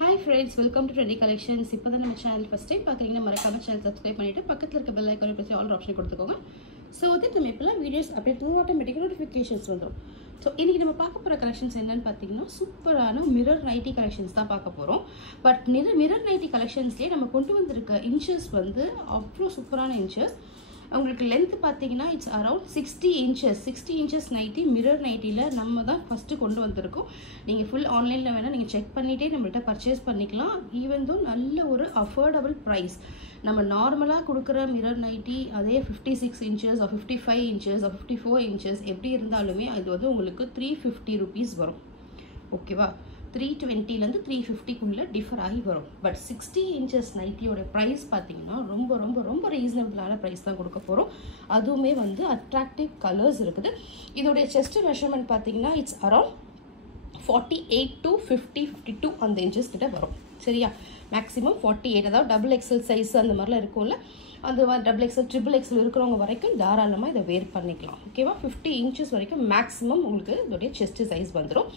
Hi friends, welcome to Trendy Collections. இப்போ தான் நம்ம சேனல் ஃபர்ஸ்ட் டைம் பார்க்குறீங்கன்னா மறக்காம சேனல் சப்ஸ்கிரைப் பண்ணிட்டு பக்கத்தில் இருக்க பெல் ஐகானை பிரஸ் ஆல் ஆப்ஷன் கொடுத்துக்கோங்க. ஸோ தட் நம்ம எப்போல்லாம் வீடியோஸ் அப்டேட் பண்ணுவோம் ஆட்டோமேட்டிக்காக நோட்டிஃபிகேஷன்ஸ் வந்துடும். ஸோ இன்றைக்கி நம்ம பார்க்க போகிற கலெக்ஷன்ஸ் என்னென்னு பார்த்தீங்கன்னா சூப்பரான மிரர் நைட்டி கலெக்ஷன்ஸ் தான் பார்க்க போகிறோம். பட் மிரர் நைட்டி கலெக்ஷன்ஸ்லேயே நம்ம கொண்டு வந்திருக்க இன்ச்சஸ் வந்து அவ்வளோ சூப்பரான இன்ச்சஸ். உங்களுக்கு லென்த் பார்த்தீங்கன்னா it's around 60 inches nighty. Mirror நைட்டியில் நம்ம தான் ஃபஸ்ட்டு கொண்டு வந்திருக்கோம். நீங்கள் ஃபுல் ஆன்லைனில் வேணால் நீங்கள் செக் பண்ணிகிட்டே நம்மள்கிட்ட பர்ச்சேஸ் பண்ணிக்கலாம். ஈவன் தோ நல்ல ஒரு அஃபோர்டபுள் ப்ரைஸ். நம்ம நார்மலாக கொடுக்குற மிரர் நைட்டி அதே 56 இன்ச்சஸ் 55 இன்ச்சஸ் 54 இன்ச்சஸ் எப்படி இருந்தாலுமே அது வந்து உங்களுக்கு 350 rupees வரும். ஓகேவா? 320லேருந்து 350க்குள்ளே டிஃபர் ஆகி வரும். பட் 60 இன்ச்சஸ் நைட்டியோட ப்ரைஸ் பார்த்தீங்கன்னா ரொம்ப ரொம்ப ரொம்ப ரீசனபிளான ப்ரைஸ் தான் கொடுக்க போகிறோம். அதுவுமே வந்து அட்ராக்டிவ் கலர்ஸ் இருக்குது. இதோடைய செஸ்ட் மெஷர்மெண்ட் பார்த்தீங்கன்னா இட்ஸ் அரவுண்ட் 48 to 52 அந்த இன்ச்சஸ் கிட்ட வரும். சரியா? மேக்ஸிமம் 48, அதாவது டபுள் எக்ஸல் சைஸ் அந்த மாதிரிலாம் இருக்கும்ல, அந்த டபுள் எக்ஸல் ட்ரிபிள் எக்ஸல் இருக்கிறவங்க வரைக்கும் தாராளமாக இதை வேர் பண்ணிக்கலாம். ஓகேவா? 50 இன்ச்சஸ் வரைக்கும் மேக்ஸிமம் உங்களுக்கு இதோடைய செஸ்ட் சைஸ் வந்துடும்.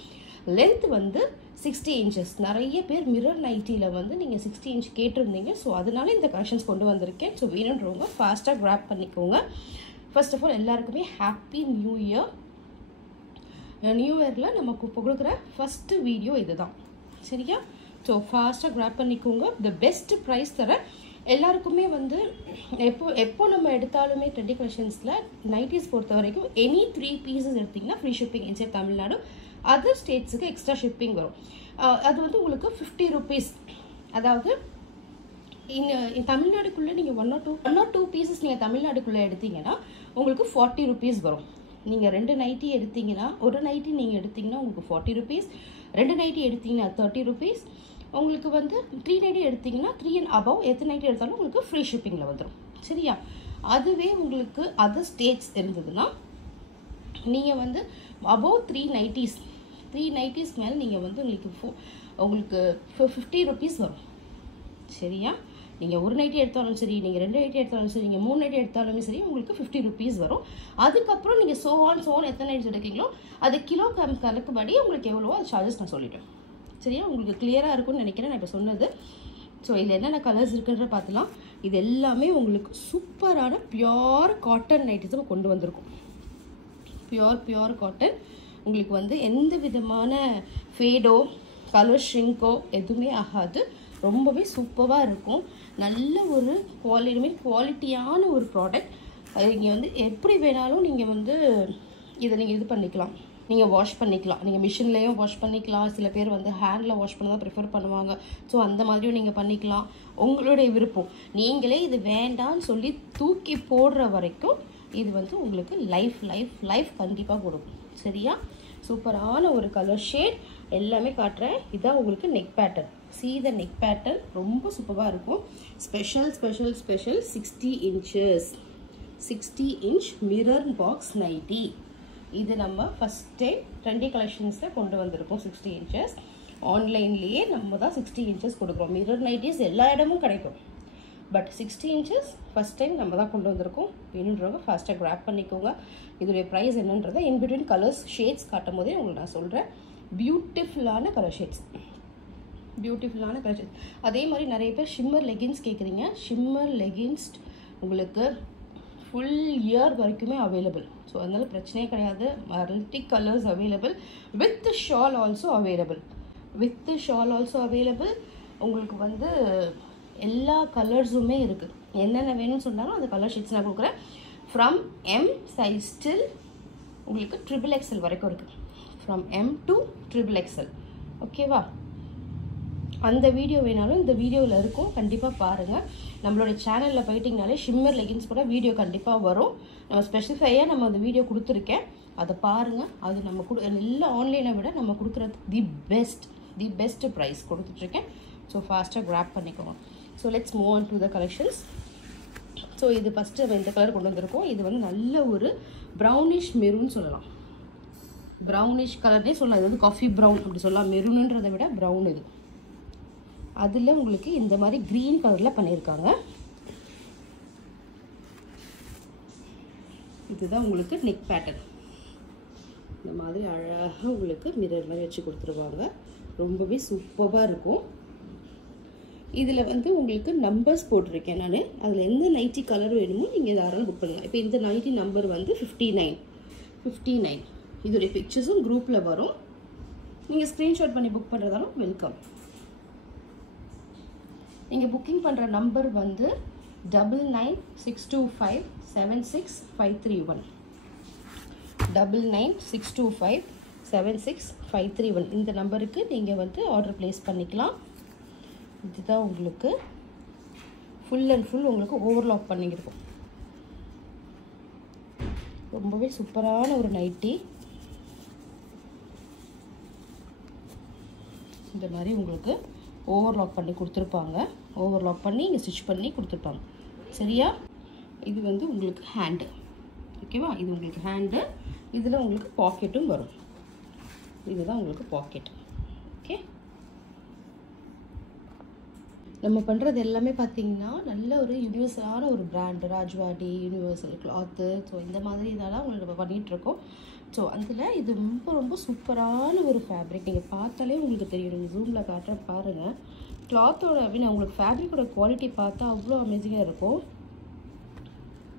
லென்த் வந்து 60 இன்ச்சஸ். நிறைய பேர் மிரர் நைட்டியில் வந்து நீங்கள் 60 இன்ச் கேட்டிருந்தீங்க. ஸோ அதனால இந்த கலெக்ஷன்ஸ் கொண்டு வந்திருக்கேன். ஸோ வேணுன்றவங்க ஃபாஸ்ட்டாக கிராப் பண்ணிக்கோங்க. ஃபர்ஸ்ட் ஆஃப் ஆல் எல்லாருக்குமே ஹாப்பி நியூ இயர். நியூ இயரில் நமக்கு கொடுக்குற ஃபஸ்ட்டு வீடியோ இது தான். சரியா? ஸோ ஃபாஸ்ட்டாக கிராப் பண்ணிக்கோங்க. த பெஸ்ட் ப்ரைஸ் தர எல்லாருக்குமே வந்து எப்போ நம்ம எடுத்தாலுமே ட்ரெண்டி கலெக்ஷன்ஸில் நைட்டிஸ் பொறுத்த வரைக்கும் எனி 3 pieces எடுத்திங்கன்னா free shipping inside Tamil Nadu. Other ஸ்டேட்ஸுக்கு எக்ஸ்ட்ரா ஷிப்பிங் வரும். அது வந்து உங்களுக்கு 50 rupees. அதாவது தமிழ்நாடுக்குள்ளே நீங்கள் ஒன் ஆர் டூ பீசஸ் நீங்கள் தமிழ்நாடுக்குள்ளே எடுத்தீங்கன்னா உங்களுக்கு 40 rupees வரும். நீங்கள் 2 நைட்டி எடுத்தீங்கன்னா, ஒரு நைட்டி நீங்கள் எடுத்தீங்கன்னா உங்களுக்கு 40 rupees, 2 நைட்டி எடுத்தீங்கன்னா 30 rupees, உங்களுக்கு வந்து 3 நைட்டி எடுத்தீங்கன்னா 3 and above எத்தனை நைட்டி எடுத்தாலும் உங்களுக்கு ஃப்ரீ ஷிப்பிங்கில் வந்துடும். சரியா? அதுவே உங்களுக்கு அதர் ஸ்டேட்ஸ் இருந்ததுன்னா நீங்கள் வந்து அபவ் 3 நைட்டிஸ் மேலே நீங்கள் வந்து உங்களுக்கு 50 rupees வரும். சரியா? நீங்கள் ஒரு நைட்டி எடுத்தாலும் சரி, நீங்கள் 2 நைட்டி எடுத்தாலும் சரி, நீங்கள் 3 நைட்டி எடுத்தாலுமே சரி, உங்களுக்கு 50 rupees வரும். அதுக்கப்புறம் நீங்கள் சோ ஆன் எத்தனை நைட்ஸ் எடுக்கிறீங்களோ அது கிலோ கணக்குப்படி உங்களுக்கு எவ்வளவோ அது சார்ஜஸ் நான் சொல்லிட்டேன். சரியா? உங்களுக்கு கிளியராக இருக்கும்னு நினைக்கிறேன் நான் இப்போ சொன்னது. ஸோ இதில் என்னென்ன கலர்ஸ் இருக்குன்ற பார்த்துலாம். இது எல்லாமே உங்களுக்கு சூப்பரான பியோர் காட்டன் நைட்டிஸும் கொண்டு வந்திருக்கும். Pure cotton. உங்களுக்கு வந்து எந்த விதமான ஃபேடோ கலர் ஷ்ரிங்கோ எதுவுமே ஆகாது. ரொம்பவே சூப்பராக இருக்கும். நல்ல ஒரு குவாலிட்டியான ஒரு ப்ராடக்ட். நீங்கள் வந்து எப்படி வேணாலும் நீங்கள் வந்து இதை நீங்கள் இது பண்ணிக்கலாம். நீங்கள் வாஷ் பண்ணிக்கலாம். நீங்கள் மிஷின்லேயும் வாஷ் பண்ணிக்கலாம். சில பேர் வந்து ஹேண்டில் வாஷ் பண்ண தான் ப்ரிஃபர் பண்ணுவாங்க. ஸோ அந்த மாதிரியும் நீங்கள் பண்ணிக்கலாம். உங்களுடைய விருப்பம். நீங்களே இது வேண்டான்னு சொல்லி தூக்கி போடுற வரைக்கும் இது வந்து உங்களுக்கு லைஃப் கண்டிப்பாக கொடுக்கும். சரியா? சூப்பரான ஒரு கலர் ஷேட் எல்லாமே காட்டுறேன். இதான் உங்களுக்கு neck pattern. See the neck pattern ரொம்ப சூப்பராக இருக்கும். Special 60 inches 60 inch mirror box nighty. இது நம்ம ஃபஸ்ட் டைம் ட்ரெண்டி கலெக்ஷன்ஸில் கொண்டு வந்திருக்கோம். 60 inches ஆன்லைன்லேயே நம்ம தான் 60 inches கொடுக்குறோம். மிரர் நைட்டிஸ் எல்லா இடமும் கிடைக்கும். பட் 60 inches ஃபஸ்ட் டைம் நம்ம தான் கொண்டு வந்திருக்கோம். வேணுன்றவங்க ஃபாஸ்ட்டாக கிராப் பண்ணிக்கோங்க. இதோடைய ப்ரைஸ் என்னன்றதை இன்பிட்வீன் கலர்ஸ் ஷேட்ஸ் காட்டும் போதே உங்களுக்கு நான் சொல்கிறேன். பியூட்டிஃபுல்லான கலர் ஷேட்ஸ். அதே மாதிரி நிறைய பேர் ஷிம்மர் லெகின்ஸ் கேட்குறீங்க. ஷிம்மர் லெகின்ஸ் உங்களுக்கு ஃபுல் இயர் வரைக்குமே அவைலபிள். ஸோ அதனால பிரச்சனையே கிடையாது. Multi colours available. With shawl also available. உங்களுக்கு வந்து எல்லா கலர்ஸுமே இருக்குது. என்னென்ன வேணும்னு சொன்னாலும் அந்த கலர் ஷீட்ஸ் நான் கொடுக்குறேன். ஃப்ரம் M சைஸ் ஸ்டில் உங்களுக்கு XXL வரைக்கும் இருக்குது. From M to XXL. ஓகேவா? அந்த வீடியோ வேணாலும் இந்த வீடியோவில் இருக்கும். கண்டிப்பாக பாருங்கள். நம்மளோட சேனலில் போயிட்டிங்கனாலே ஷிம்மர் லெகின்ஸ் கூட வீடியோ கண்டிப்பாக வரும். நம்ம ஸ்பெசிஃபையாக நம்ம அந்த வீடியோ கொடுத்துருக்கேன். அதை பாருங்கள். அது நம்ம எல்லா ஆன்லைனை விட நம்ம கொடுக்குறது தி பெஸ்ட் ப்ரைஸ் கொடுத்துட்ருக்கேன். ஸோ ஃபாஸ்ட்டாக கிராப் பண்ணிக்கோங்க. So let's move on to the collections. So இது ஃபஸ்ட்டு நம்ம இந்த கலர் கொண்டு வந்திருக்கோம். இது வந்து நல்ல ஒரு ப்ரௌனிஷ் மெரூன் சொல்லலாம். ப்ரௌனிஷ் கலர்னே சொல்லலாம். இது வந்து காஃபி ப்ரௌன் அப்படி சொல்லலாம். மெரூனுன்றதை விட ப்ரௌன் இது. அதில் உங்களுக்கு இந்த மாதிரி க்ரீன் கலரில் பண்ணியிருக்காங்க. இதுதான் உங்களுக்கு நெக் பேட்டர்ன். இந்த மாதிரி அழகாக உங்களுக்கு மிரர் மாதிரி வச்சு கொடுத்துருவாங்க. ரொம்பவே சூப்பராக இருக்கும். இதில் வந்து உங்களுக்கு நம்பர்ஸ் போட்டிருக்கேன் நான். அதில் எந்த நைட்டி கலர் வேணுமோ நீங்கள் தாராளம் புக் பண்ணலாம். இப்போ இந்த நைட்டி நம்பர் வந்து 59. இதோடைய பிக்சர்ஸும் குரூப்பில் வரும். நீங்கள் ஸ்க்ரீன்ஷாட் பண்ணி புக் பண்ணுறதாலும் வெல்கம். நீங்கள் புக்கிங் பண்ணுற நம்பர் வந்து 9962576531. 9962576531 இந்த நம்பருக்கு நீங்கள் வந்து ஆர்டர் ப்ளேஸ் பண்ணிக்கலாம். இதுதான் உங்களுக்கு ஃபுல் அண்ட் ஃபுல் உங்களுக்கு ஓவர்லாக் பண்ணியிருக்கும். ரொம்பவே சூப்பரான ஒரு நைட்டி. இந்த மாதிரி உங்களுக்கு ஓவர்லாக் பண்ணி கொடுத்துருப்பாங்க. ஓவர்லாக் பண்ணி இங்கே ஸ்டிச் பண்ணி கொடுத்துருப்பாங்க. சரியா? இது வந்து உங்களுக்கு ஹேண்டு. ஓகேவா? இது உங்களுக்கு ஹேண்டு. இதில் உங்களுக்கு பாக்கெட்டும் வரும். இதுதான் உங்களுக்கு பாக்கெட். ஓகே, நம்ம பண்ணுறது எல்லாமே பார்த்தீங்கன்னா நல்ல ஒரு யூனிவர்சலான ஒரு brand. Rajwadi, universal cloth. So இந்த மாதிரி இதெல்லாம் உங்களுக்கு நம்ம பண்ணிகிட்ருக்கோம். ஸோ அதில் இது ரொம்ப ரொம்ப சூப்பரான ஒரு ஃபேப்ரிக். நீங்கள் பார்த்தாலே உங்களுக்கு தெரியும். நீங்கள் ஜூமில் காட்டுற பாருங்கள். கிளாத்தோட அப்படின்னு உங்களுக்கு ஃபேப்ரிக்கோட குவாலிட்டி பார்த்தா அவ்வளோ அமேசிங்காக இருக்கும்.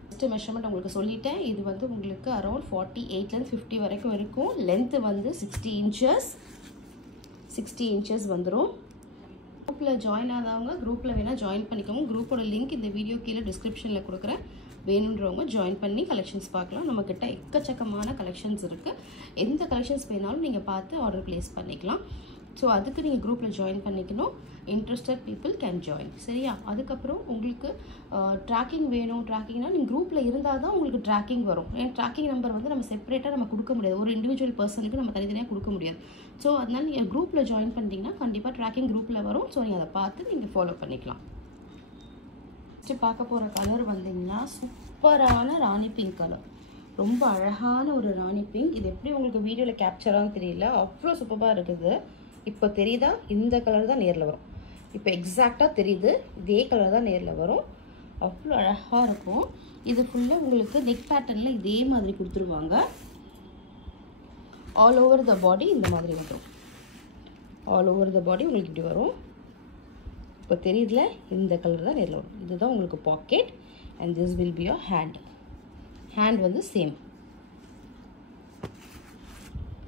ஃபஸ்ட்டு மெஷர்மெண்ட் உங்களுக்கு சொல்லிட்டேன். இது வந்து உங்களுக்கு அரௌண்ட் 48லேருந்து 50 வரைக்கும் இருக்கும். லென்த்து வந்து 60 இன்ச்சஸ் வந்துடும். குரூப்பில் ஜாயின் ஆகாதவங்க குரூப்பில் வேணால் ஜாயின் பண்ணிக்கோங்க. குரூப்போட லிங்க் இந்த வீடியோ கீழே டிஸ்கிரிப்ஷனில் கொடுக்குறேன். வேணுன்றவங்க ஜாயின் பண்ணி கலெக்ஷன்ஸ் பார்க்கலாம். நம்மக்கிட்ட எக்கச்சக்கமான கலெக்ஷன்ஸ் இருக்குது. எந்த கலெக்ஷன்ஸ் வேணாலும் நீங்கள் பார்த்து ஆர்டர் ப்ளேஸ் பண்ணிக்கலாம். ஸோ அதுக்கு நீங்கள் குரூப்பில் ஜாயின் பண்ணிக்கணும். Interested people can join. சரியா? அதுக்கப்புறம் உங்களுக்கு ட்ராக்கிங் வேணும். ட்ராக்கிங்னா நீங்கள் குரூப்பில் இருந்தால் தான் உங்களுக்கு ட்ராக்கிங் வரும். ஏன் ட்ராக்கிங் நம்பர் வந்து நம்ம செப்பரேட்டாக நம்ம கொடுக்க முடியாது. ஒரு இண்டிவிஜுவல் பர்சனுக்கு நம்ம தனித்தனியாக கொடுக்க முடியாது. ஸோ அதனால் நீங்கள் குரூப்பில் ஜாயின் பண்ணிட்டீங்கன்னா கண்டிப்பாக ட்ராக்கிங் குரூப்பில் வரும். ஸோ நீங்கள் அதை பார்த்து நீங்கள் ஃபாலோ பண்ணிக்கலாம். ஃபஸ்ட்டு பார்க்க போகிற கலர் வந்தீங்கன்னா சூப்பரான ராணி பிங்க் கலர். ரொம்ப அழகான ஒரு ராணி பிங்க். இது எப்படி உங்களுக்கு வீடியோவில் கேப்சரான்னு தெரியல, அவ்வளோ சூப்பராக இருக்குது. இப்போ தெரியுதா? இந்த கலர் தான் நேரில் வரும். இப்போ எக்ஸாக்டாக தெரியுது. இதே கலர் தான் நேரில் வரும். அவ்வளோ அழகாக இருக்கும். இது ஃபுல்லாக உங்களுக்கு நெக் பேட்டர்னில் இதே மாதிரி கொடுத்துருவாங்க. ஆல் ஓவர் த பாடி இந்த மாதிரி வந்துடும். ஆல் ஓவர் த பாடி உங்களுக்கு இப்படி வரும். இப்போ தெரியுதுல? இந்த கலர் தான் நேரில் வரும். இதுதான் உங்களுக்கு pocket. And this will be your hand. Hand வந்து சேம்.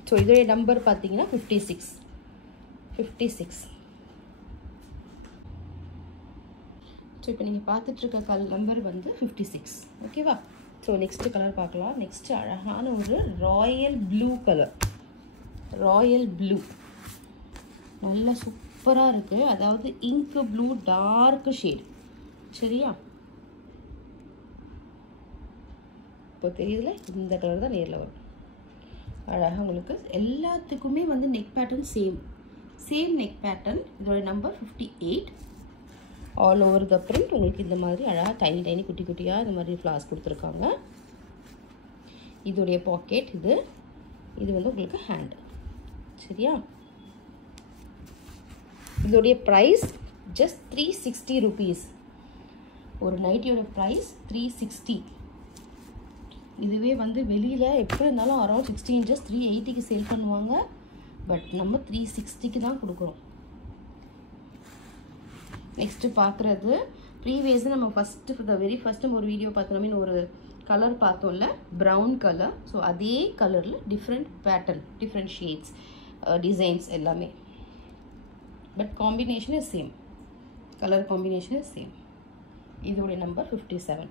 ஸோ இதோடைய நம்பர் பார்த்தீங்கன்னா 56. ஸோ இப்போ நீங்கள் பார்த்துட்ருக்க நம்பர் வந்து 56. ஓகேவா? ஸோ நெக்ஸ்ட்டு கலர் பார்க்கலாம். நெக்ஸ்ட்டு அழகான ஒரு Royal blue colour. Royal blue நல்லா சூப்பராக இருக்குது. அதாவது இங்க் ப்ளூ டார்க் ஷேட். சரியா? இப்போ தெரியுதுல? இந்த கலர் தான் நேரில் வரும். அழகாக உங்களுக்கு எல்லாத்துக்குமே வந்து neck pattern same neck pattern. இதோட number 58. All over the print உங்களுக்கு இந்த மாதிரி அழகாக டைனி குட்டி குட்டியாக இந்த மாதிரி ஃப்ளார்ஸ் கொடுத்துருக்காங்க. இதோடைய பாக்கெட் இது வந்து உங்களுக்கு ஹேண்ட். சரியா? இதோடைய ப்ரைஸ் ஜஸ்ட் 360 rupees. ஒரு நைட்டியோட ப்ரைஸ் 360. இதுவே வந்து வெளியில் எப்படி இருந்தாலும் அரௌண்ட் 60 inches 380க்கு சேல் பண்ணுவாங்க. பட் நம்ம 360க்கு தான் கொடுக்குறோம். நெக்ஸ்ட்டு பார்க்குறது ப்ரீவியஸாக நம்ம வெரி ஃபஸ்ட்டு ஒரு வீடியோ பார்த்தோம். ஒரு கலர் பார்த்தோம்ல, ப்ரௌன் கலர். ஸோ அதே கலரில் different pattern, different shades, designs எல்லாமே. But combination is same. Colour combination is same. இதோடைய நம்பர் 57.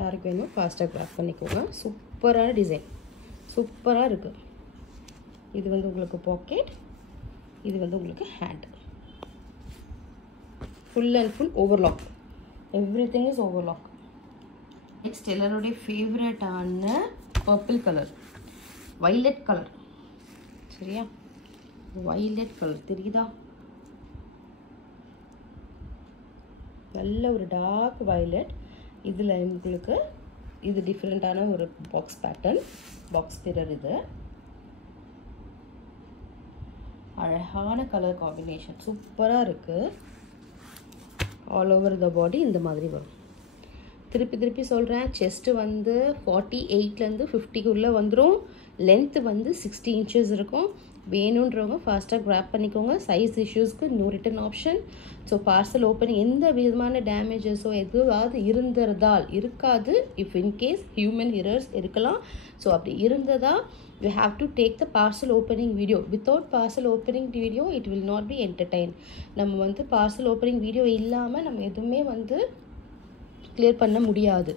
யாருக்கு வேணும் ஃபாஸ்ட்டாக கிராஃப் பண்ணிக்கோங்க. சூப்பரான டிசைன், சூப்பராக இருக்குது. இது வந்து உங்களுக்கு பாக்கெட். இது வந்து உங்களுக்கு hand. Full and full overlock. Everything is overlock. Next எல்லாரோடைய ஃபேவரட்டான பர்பிள் கலர், வைலட் கலர். சரியா? வைலட் கலர் தெரியுதா? நல்ல ஒரு டார்க் வைலட். இதில் உங்களுக்கு இது டிஃப்ரெண்ட்டான ஒரு பாக்ஸ் பேட்டர்ன், பாக்ஸ் மிரர். இது அழகான கலர் காம்பினேஷன், சூப்பராக இருக்குது. ஆல் ஓவர் த பாடி இந்த மாதிரி வரும். திருப்பி சொல்கிறேன். செஸ்ட்டு வந்து 48லேருந்து 50க்குள்ளே வந்துடும். லென்த்து வந்து 60 inches இருக்கும். வேணுன்றவங்க ஃபாஸ்ட்டாக கிராப் பண்ணிக்கோங்க. சைஸ் இஷ்யூஸ்க்கு no return option. So parcel opening எந்த விதமான டேமேஜஸோ எதுவாவது இருக்காது. இஃப் இன்கேஸ் ஹியூமன் எரர்ஸ் இருக்கலாம். ஸோ அப்படி இருந்ததா you have to take the parcel opening video. Without parcel opening video it will not be entertained. நம்ம வந்து parcel opening video இல்லாமல் நம்ம எதுவுமே வந்து clear பண்ண முடியாது.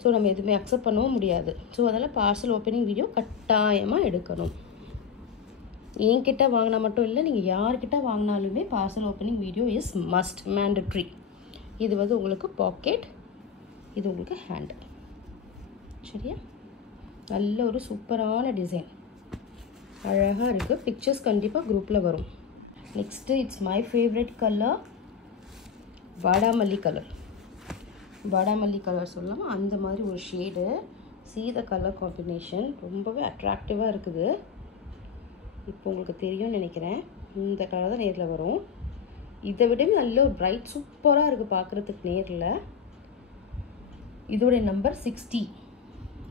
ஸோ நம்ம எதுவுமே அக்செப்ட் பண்ணவும் முடியாது. ஸோ அதனால் பார்சல் ஓப்பனிங் வீடியோ கட்டாயமாக எடுக்கணும். என்கிட்ட வாங்கினா மட்டும் இல்லை, நீங்கள் யார்கிட்ட வாங்கினாலுமே parcel opening video is must, mandatory. இது வந்து உங்களுக்கு பாக்கெட், இது உங்களுக்கு ஹேண்ட். சரியா? நல்ல ஒரு சூப்பரான டிசைன், அழகாக இருக்குது. பிக்சர்ஸ் கண்டிப்பாக குரூப்பில் வரும். Next it's my favourite colour, வாடாமல்லி கலர். வாடாமல்லி கலர் சொல்லாமல் அந்த மாதிரி ஒரு shade. see the colour combination ரொம்பவே அட்ராக்டிவாக இருக்குது. இப்போ உங்களுக்கு தெரியும்னு நினைக்கிறேன். இந்த கலர் தான் நேரில் வரும். இதை விட நல்ல ஒரு பிரைட் சூப்பராக இருக்குது பார்க்குறதுக்கு நேரில். இதோடைய நம்பர் 60.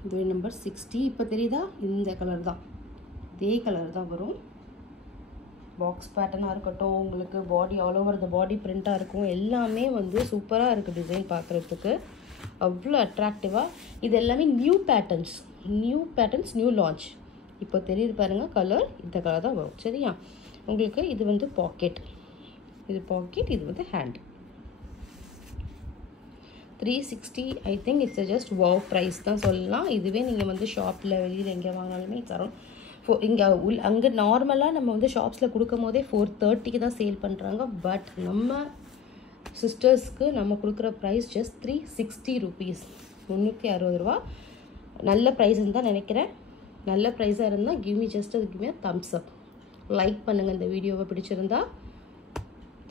இதோடைய நம்பர் 60. இப்போ தெரியுதா? இந்த கலர் தான், இதே கலர் தான் வரும். பாக்ஸ் பேட்டர்னாக இருக்கட்டும், உங்களுக்கு பாடி ஆல் ஓவர் த பாடி பிரிண்ட்டாக இருக்கும், எல்லாமே வந்து சூப்பராக இருக்குது. டிசைன் பார்க்குறதுக்கு அவ்வளோ அட்ராக்டிவாக. இது எல்லாமே நியூ பேட்டர்ன்ஸ், நியூ லான்ச். இப்போ தெரியுது பாருங்கள் கலர், இந்த கலர் தான் வரும். சரியா? உங்களுக்கு இது வந்து பாக்கெட், இது பாக்கெட், இது வந்து hand. 360. I think it's just wow price தான் சொல்லலாம். இதுவே நீங்கள் வந்து ஷாப்பில் வெளியில் எங்கே வாங்கினாலுமே இட்ஸ் அரௌண்ட் இங்கே அங்கே நார்மலாக நம்ம வந்து ஷாப்ஸில் கொடுக்கும் போதே 430 தான் சேல் பண்ணுறாங்க. பட் நம்ம சிஸ்டர்ஸ்க்கு நம்ம கொடுக்குற ப்ரைஸ் ஜஸ்ட் 360 rupees, 360 ரூபா. நல்ல ப்ரைஸ்ன்னு தான் நினைக்கிறேன். நல்ல ப்ரைஸாக இருந்தால் கிவ் மீ தம்ஸ் அப். லைக் பண்ணுங்கள் இந்த வீடியோவை பிடிச்சிருந்தா.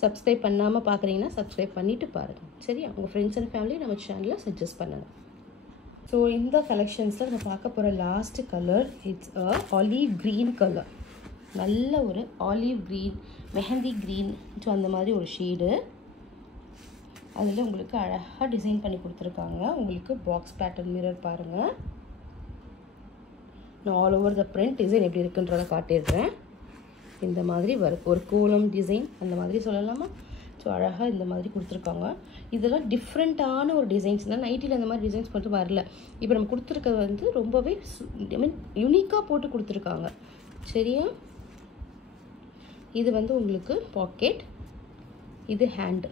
சப்ஸ்கிரைப் பண்ணாமல் பார்க்குறீங்கன்னா சப்ஸ்கிரைப் பண்ணிவிட்டு பாருங்கள். சரியா? உங்கள் ஃப்ரெண்ட்ஸ் அண்ட் ஃபேமிலி நம்ம சேனலில் சஜஸ்ட் பண்ணுங்கள். ஸோ இந்த கலெக்ஷன்ஸில் நம்ம பார்க்க போகிற last colour it's a olive green colour. நல்ல ஒரு olive green, mehndi green, so அந்த மாதிரி ஒரு ஷேடு. அதில் உங்களுக்கு அழகாக டிசைன் பண்ணி கொடுத்துருக்காங்க. உங்களுக்கு பாக்ஸ் பேட்டர்ன் மிரர் பாருங்கள். நான் all over the print design எப்படி இருக்குன்றதை காட்டிடுறேன். இந்த மாதிரி வரும், ஒரு கோலம் டிசைன் அந்த மாதிரி சொல்லலாமா? ஸோ அழகாக இந்த மாதிரி கொடுத்துருக்காங்க. இதெல்லாம் டிஃப்ரெண்ட்டான ஒரு டிசைன்ஸ் தான். நைட்டில் இந்த மாதிரி டிசைன்ஸ் மட்டும் வரல. இப்போ நம்ம கொடுத்துருக்கிறது வந்து ரொம்பவே ஐ மீன் யூனிக்காக போட்டு கொடுத்துருக்காங்க. சரியா? இது வந்து உங்களுக்கு பாக்கெட், இது ஹேண்டு.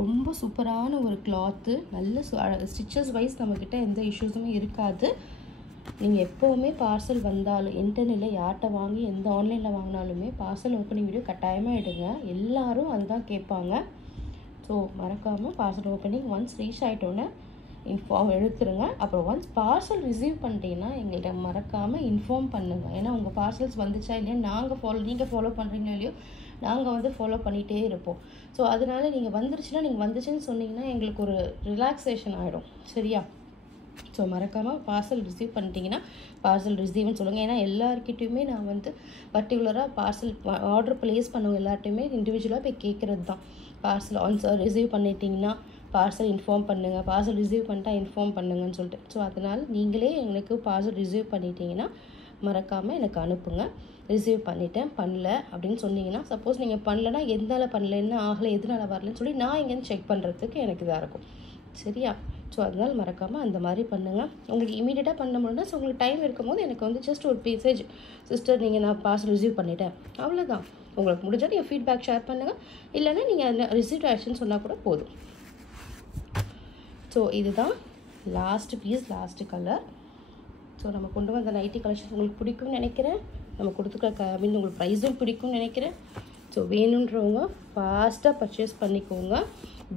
ரொம்ப சூப்பரான ஒரு கிளாத்து. நல்ல ஸ்டிச்சஸ் வைஸ் நம்மக்கிட்ட எந்த இஷ்யூஸுமே இருக்காது. நீங்கள் எப்போவுமே பார்சல் வந்தாலும் இன்டர்நெட்டில் யார்கிட்ட வாங்கி எந்த ஆன்லைனில் வாங்கினாலுமே பார்சல் ஓப்பனிங் வீடியோ கட்டாயமாக எடுங்க. எல்லோரும் அதுதான் கேட்பாங்க. ஸோ மறக்காமல் பார்சல் ஓப்பனிங் ஒன்ஸ் ரீச் ஆகிட்டோன்னே இன்ஃபார்ம் எடுத்துருங்க. அப்புறம் ஒன்ஸ் பார்சல் ரிசீவ் பண்ணிட்டீங்கன்னா எங்கள்கிட்ட மறக்காமல் இன்ஃபார்ம் பண்ணுங்கள். ஏன்னா உங்கள் பார்சல்ஸ் வந்துச்சா இல்லையா நீங்கள் ஃபாலோ பண்ணுறீங்களோ இல்லையோ, நாங்கள் வந்து ஃபாலோ பண்ணிகிட்டே இருப்போம். ஸோ அதனால் நீங்கள் வந்துருச்சுன்னா, நீங்கள் வந்துச்சுன்னு சொன்னீங்கன்னா எங்களுக்கு ஒரு ரிலாக்ஸேஷன் ஆகிடும். சரியா? ஸோ மறக்காமல் பார்சல் ரிசீவ் பண்ணிட்டீங்கன்னா பார்சல் ரிசீவ்னு சொல்லுங்கள். ஏன்னா எல்லாருக்கிட்டையுமே நான் வந்து பர்டிகுலராக பார்சல் ஆர்டர் ப்ளேஸ் பண்ணவங்க எல்லார்ட்டையுமே இண்டிவிஜுவலாக போய் கேட்குறது தான். பார்சல் ரிசீவ் பண்ணிட்டீங்கன்னா பார்சல் இன்ஃபார்ம் பண்ணுங்கள், பார்சல் ரிசீவ் பண்ணிட்டா இன்ஃபார்ம் பண்ணுங்கன்னு சொல்லிட்டு. ஸோ அதனால் நீங்களே எனக்கு பார்சல் ரிசீவ் பண்ணிட்டீங்கன்னா மறக்காமல் எனக்கு அனுப்புங்க. ரிசீவ் பண்ணிட்டேன், பண்ணல அப்படின்னு சொன்னீங்கன்னா, சப்போஸ் நீங்கள் பண்ணலைன்னா எதனால பண்ணல, என்ன ஆகலை, எதனால வரலன்னு சொல்லி நான் இங்கேருந்து செக் பண்ணுறதுக்கு எனக்கு இதாக இருக்கும். சரியா? ஸோ அதனால் மறக்காமல் அந்த மாதிரி பண்ணுங்கள். உங்களுக்கு இமீடியட்டாக பண்ண முடியும்னா, ஸோ உங்களுக்கு டைம் இருக்கும்போது எனக்கு வந்து ஜஸ்ட் ஒரு மெசேஜ், சிஸ்டர் நீங்கள் நான் பார்சல் ரிசீவ் பண்ணிட்டேன், அவ்வளோதான். உங்களுக்கு முடிஞ்சால் நீங்கள் ஃபீட்பேக் ஷேர் பண்ணுங்கள். இல்லைன்னா நீங்கள் ரிசீவ் ஆக்ஷன் சொன்னால் கூட போதும். ஸோ இதுதான் last piece, last colour. So நம்ம கொண்டு வந்த நைட்டி கலெக்ஷன் உங்களுக்கு பிடிக்கும்னு நினைக்கிறேன். நம்ம கொடுத்துருக்க உங்களுக்கு ப்ரைஸும் பிடிக்கும்னு நினைக்கிறேன். ஸோ வேணுன்றவங்க ஃபாஸ்ட்டாக பர்ச்சேஸ் பண்ணிக்கோங்க.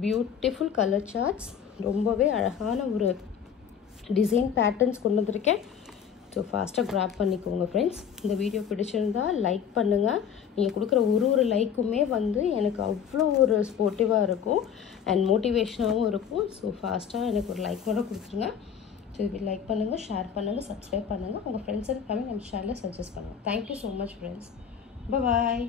பியூட்டிஃபுல் கலர் சார்ட்ஸ், ரொம்பவே அழகான ஒரு டிசைன் பேட்டர்ன்ஸ் கொண்டு வந்திருக்கேன். ஸோ ஃபாஸ்ட்டாக க்ராப் பண்ணிக்கோங்க ஃப்ரெண்ட்ஸ். இந்த வீடியோ பிடிச்சிருந்தால் லைக் பண்ணுங்கள். நீங்கள் கொடுக்குற ஒரு லைக்குமே வந்து எனக்கு அவ்வளோ ஒரு ஸ்போர்ட்டிவாக இருக்கும் அண்ட் மோட்டிவேஷனாகவும் இருக்கும். ஸோ ஃபாஸ்ட்டாக எனக்கு ஒரு லைக் கூட கொடுத்துருங்க. ஸோ இது லைக் பண்ணுங்கள், ஷேர் பண்ணுங்கள், சப்ஸ்கிரைப் பண்ணுங்கள். உங்கள் ஃப்ரெண்ட்ஸ் அண்ட் ஃபேமிலி நம்ம சேனலில் சஜஸ்ட் பண்ணுங்கள். Thank you so much friends. பாய்.